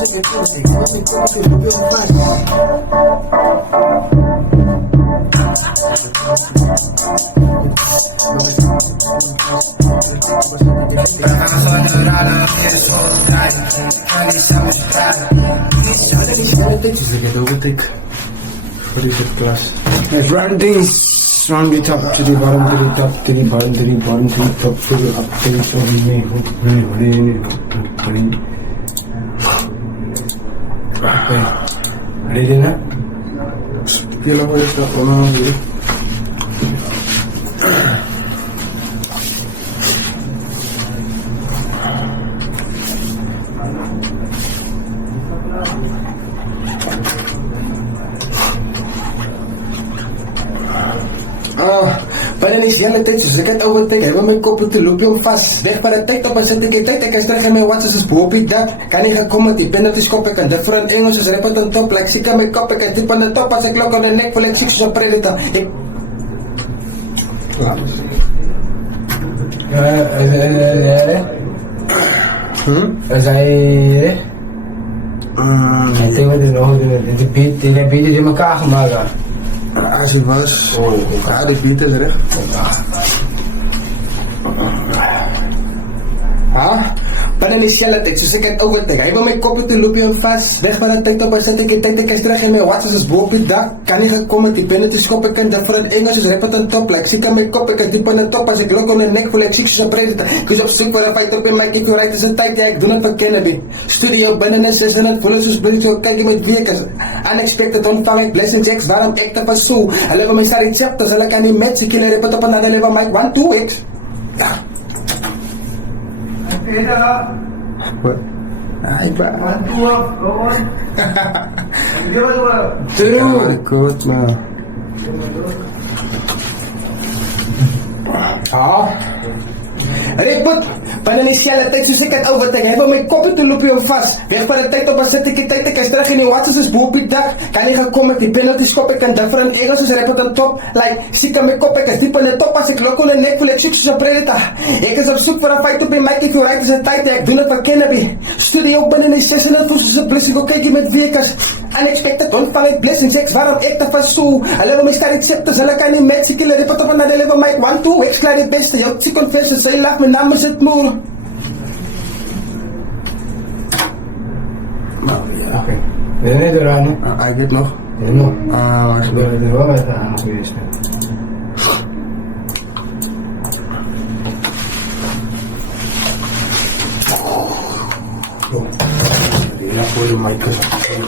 Run things from the top to the bottom, to the top, to the bottom, to the bottom, to the top, to the up, to the top, ready na? Pila ko ito, Panalis yan met tyd soos ek het overtake. Hy wil my kop op te loop hom vas. Weg van die tyd op en sit ek die tyd. Ek is terug in my WhatsApp soos boopie dat. Kan nie gekom met die penalty skop. Ek kan different Engels soos rap on top. Like siek aan my kop. Ek is diep aan die top. As ek lock on the neck voel ek siek soos een predator. Ek... Is hy... Ek denk wat is nog die beat die mekaar gemaakt. As hy was, die beat is recht. Panalis jylle tyd, soos ek het overtake. Hy wil my kop te loop hom vast. Weg van die tyd op en sit ek die tyd. Ek is terug in my WhatsApp soos boop die dak. Kan nie gekom met die penalty skop. Ek kan different Engels soos rap on top. Like siek aan my kop, ek is diep aan die top. As ek lock on the neck voel ek siek soos een predator. Ek is op soek vir een fight op die mic. Ek right is een tyd, ja ek doen het vir Kennedy. Studio binnen is 600 voel soos blitz. Jou kyk jy met week is unexpected ontvang ek blessings X. Waarom ek te pas so? Hulle wil my starry chapters. Hulle kan nie met siek hulle rap op another level mic 1, 2, X. Ja. What? Ay, ba? True. Good, man. Repot, panalis jylle tyd soos ek het overtake. Hy wil my kop te loop hom vast. Weg van die tyd op en sit ek die tyd. Ek is terug in die WhatsApp soos boop die dak. Kan nie gekom met die penalty skop. Ek kan different Engels soos rap on top. Like, siek aan my kop, ek is diep in die top. As ek lock on the neck voel ek siek soos een predator. Ek is op soek vir een fight op die mic. Ek right is een tyd, ek doen het vir Kennedy. Studio binnen die 600 voel soos een blessing. Ek kyk jy met wekers. Unexpected ontvang ek blessings X. Waarom ek te vast so? Hulle wil my starry chapters. Hulle kan nie met siek hulle rap op another level mic 1, 2, X klaar die beste. Jou siek confession, sy lach, my naam is het moer. Oké. Nee, eraan. Ik weet nog. Ja, nog. Maar ik ben er wel met aan geweest. Ja, voor de mic. Terima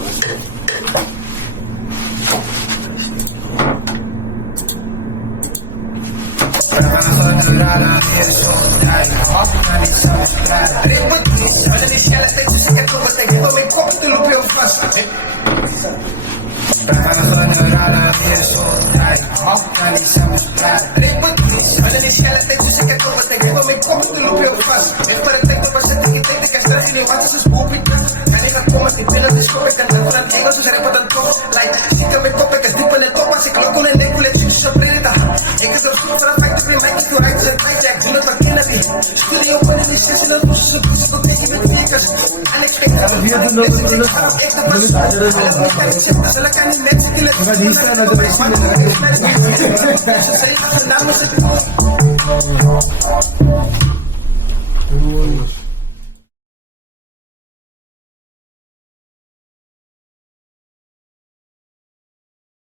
kasih.